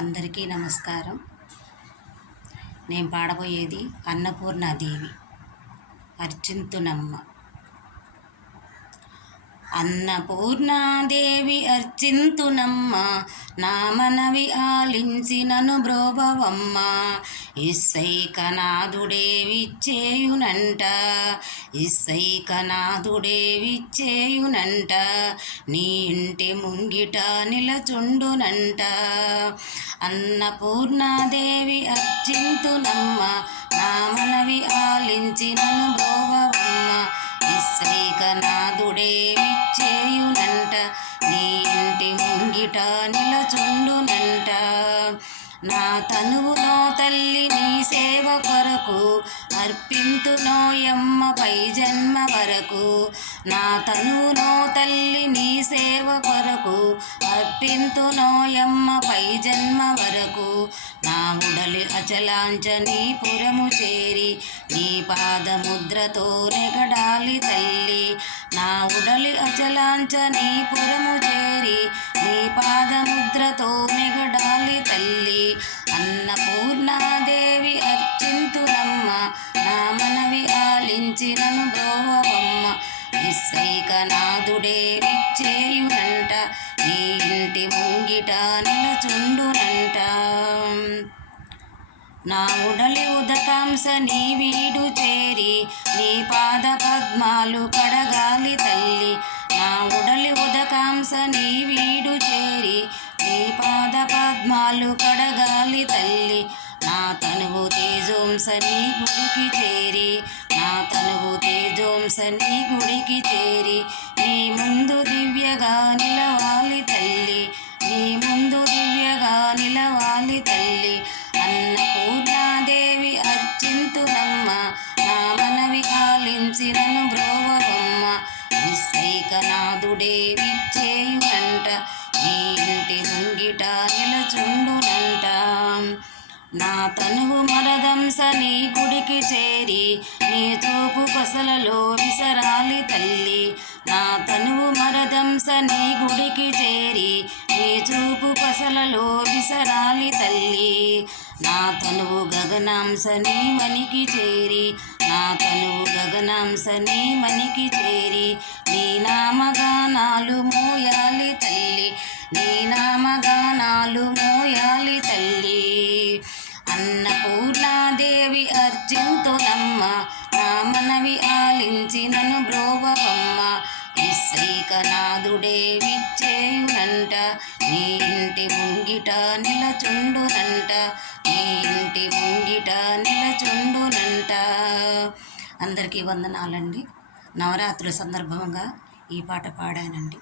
అందరికీ నమస్కారం. నేను పాడబోయేది అన్నపూర్ణాదేవి అర్చింతునమ్మ. అన్నపూర్ణాదేవి అర్చింతునమ్మ, నా మనవి ఆలించి నను బ్రోభవమ్మ. ఇస్సైకనాథుడే విచ్చేయునంట, ఇస్సైకనాథుడే విచ్చేయునంట, నీ ఇంటి ముంగిట నిలచుండునంట. అన్నపూర్ణాదేవి అర్చింతునమ్మ, నా మనవి ఆలించి నను బ్రోభవమ్మ. ఇస్సైకనాథుడే విచ్చేయునంట, నీ ఇంటి ముంగిట నిలచుండునంట. నా తనువునో తల్లి నీ సేవ కొరకు అర్పింతునోయమ్మ పై జన్మ వరకు. నా తనువునో తల్లి నీ సేవ కొరకు అర్పింతునోయమ్మ పై జన్మ వరకు. నా ఉడలి అచలాంచని పురము చేరి నీ పాదముద్రతో నెగడాలి తల్లి. నా ఉడలి అచలాంచని పురము చేరి నీ పాదముద్రతో నెగడాలి తల్లి. అన్నపూర్ణాదేవి అర్చింతునమ్మ, నా మనవి ఆలించి నను బ్రోభవమ్మ. ఇస్సైకనాథుడే విచ్చేయునంట, నీ ఇంటి ముంగిట నిలచుండునంట. నా ఉడలి ఉదకాంశ నీ వీడు చేరి నీ పాద పద్మాలు కడగాలి తల్లి. నా ఉడలి ఉదకాంశ నీ వీడు చేరి నీ పాద పద్మాలు కడగాలి తల్లి. నా తనువు తేజోంస నీ గుడికి చేరి, నా తనువు తేజోంస నీ గుడికి చేరి నీ ముందు దివ్యగా నిలవాలి తల్లి, నీ ముందు దివ్యగా నిలవాలి తల్లి. అన్నపూర్ణాదేవి అర్చింతునమ్మ, నా మనవి ఆలించి నను బ్రోభవమ్మ. ఇస్సైకనాథుడే విచ్చేయునంట, నీ ఇంటి ముంగిట నిలచుండునంట. నా తనువు మరదంస నీ గుడికి చేరి నీ చూపు కొసలలో విసరాలి తల్లి. నా తనువు మరదంస నీ గుడికి చేరి నీ చూపు కొసలలో విసరాలి తల్లి. నా తనువు గగనాంశ నీ మనికి చేరి, నా తనువు గగనాంశ నీ మనికి చేరి నీ నామగానాలు మోయాలి తల్లి, నీ నామగానాలు మోయాలి తల్లి. అన్నపూర్ణాదేవి అర్చింతునమ్మ, నా మనవి ఆలించి నను బ్రోభవమ్మ. ఇస్సైకనాథుడే విచ్చేయునంట, నీ ఇంటి ముంగిట నిలచుండునంట, నీ ఇంటి ముంగిట నిలచుండునంట. అందరికీ వందనాలండి. నవరాత్రుల సందర్భంగా ఈ పాట పాడానండి.